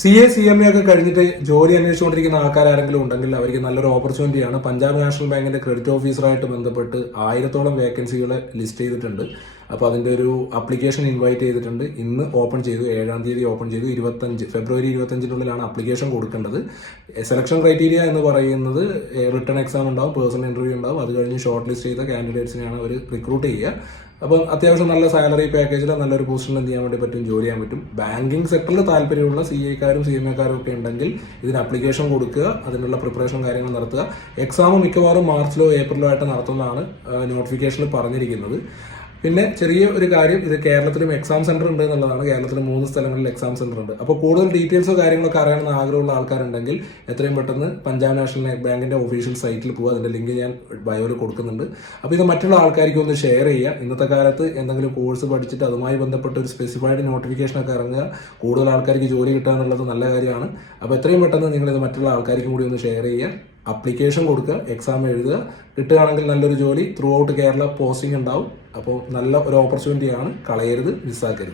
CA, CMA ഒക്കെ കഴിഞ്ഞിട്ട് ജോലി അന്വേഷിച്ചുകൊണ്ടിരിക്കുന്ന ആൾക്കാരെങ്കിലും ഉണ്ടെങ്കിൽ അവർക്ക് നല്ലൊരു ഓപ്പർച്യൂണിറ്റിയാണ്. പഞ്ചാബ് നാഷണൽ ബാങ്കിന്റെ ക്രെഡിറ്റ് ഓഫീസറായിട്ട് ബന്ധപ്പെട്ട് 1000-ഓളം വേക്കൻസികൾ ലിസ്റ്റ് ചെയ്തിട്ടുണ്ട്. അപ്പോൾ അതിന്റെ ഒരു അപ്ലിക്കേഷൻ ഇൻവൈറ്റ് ചെയ്തിട്ടുണ്ട്. ഇന്ന് ഓപ്പൺ ചെയ്തു, 7-ാം തീയതി ഓപ്പൺ ചെയ്തു. ഫെബ്രുവരി 25-നുള്ളിലാണ് അപ്ലിക്കേഷൻ കൊടുക്കേണ്ടത്. സെലക്ഷൻ ക്രൈറ്റീരിയ എന്ന് പറയുന്നത് റിട്ടൺ എക്സാം ഉണ്ടാവും, പേഴ്സണൽ ഇന്റർവ്യൂ ഉണ്ടാവും. അത് കഴിഞ്ഞ് ഷോർട്ട് ലിസ്റ്റ് ചെയ്ത കാൻഡിഡേറ്റ്സിനെയാണ് അവർ റിക്രൂട്ട് ചെയ്യുക. അപ്പം അത്യാവശ്യം നല്ല സാലറി പാക്കേജിൽ നല്ലൊരു പൊസിഷനിൽ എന്ത് ചെയ്യാൻ വേണ്ടി പറ്റും, ജോലി ചെയ്യാൻ പറ്റും. ബാങ്കിങ് സെക്ടറിൽ താല്പര്യമുള്ള CA-ക്കാരും CMA-ക്കാരും ഒക്കെ ഉണ്ടെങ്കിൽ ഇതിന് അപ്ലിക്കേഷൻ കൊടുക്കുക, അതിനുള്ള പ്രിപ്പറേഷൻ കാര്യങ്ങൾ നടത്തുക. എക്സാം മിക്കവാറും മാർച്ചിലോ ഏപ്രിലോ ആയിട്ട് നടത്തുന്നതാണ് നോട്ടിഫിക്കേഷനിൽ പറഞ്ഞിരിക്കുന്നത്. പിന്നെ ചെറിയ ഒരു കാര്യം, ഇത് കേരളത്തിലും എക്സാം സെന്റർ ഉണ്ട് എന്നുള്ളതാണ്. കേരളത്തിൽ 3 സ്ഥലങ്ങളിൽ എക്സാം സെന്റർ ഉണ്ട്. അപ്പോൾ കൂടുതൽ ഡീറ്റെയിൽസോ കാര്യങ്ങളൊക്കെ അറിയണമെന്ന് ആഗ്രഹമുള്ള ആൾക്കാരുണ്ടെങ്കിൽ എത്രയും പെട്ടെന്ന് പഞ്ചാബ് നാഷണൽ ബാങ്കിന്റെ ഒഫീഷ്യൽ സൈറ്റിൽ പോകുക. അതിന്റെ ലിങ്ക് ഞാൻ ബയോയിൽ കൊടുക്കുന്നുണ്ട്. അപ്പോൾ ഇത് മറ്റുള്ള ആൾക്കാർക്ക് ഒന്ന് ഷെയർ ചെയ്യുക. ഇന്നത്തെ കാലത്ത് എന്തെങ്കിലും കോഴ്സ് പഠിച്ചിട്ട് അതുമായി ബന്ധപ്പെട്ട ഒരു സ്പെസിഫൈഡ് നോട്ടിഫിക്കേഷൻ ഒക്കെ ഇറങ്ങുക, കൂടുതൽ ആൾക്കാർക്ക് ജോലി കിട്ടുക എന്നുള്ളത് നല്ല കാര്യമാണ്. അപ്പോൾ എത്രയും പെട്ടെന്ന് നിങ്ങൾ ഇത് മറ്റുള്ള ആൾക്കാർക്കും കൂടി ഒന്ന് ഷെയർ ചെയ്യുക. അപ്ലിക്കേഷൻ കൊടുക്കുക, എക്സാം എഴുതുക. കിട്ടുകയാണെങ്കിൽ നല്ലൊരു ജോലി ത്രൂ ഔട്ട് കേരള പോസ്റ്റിംഗ് ഉണ്ടാവും. അപ്പോൾ നല്ല ഒരു ഓപ്പർച്യൂണിറ്റിയാണ്, കളയരുത്, മിസ്സാക്കരുത്.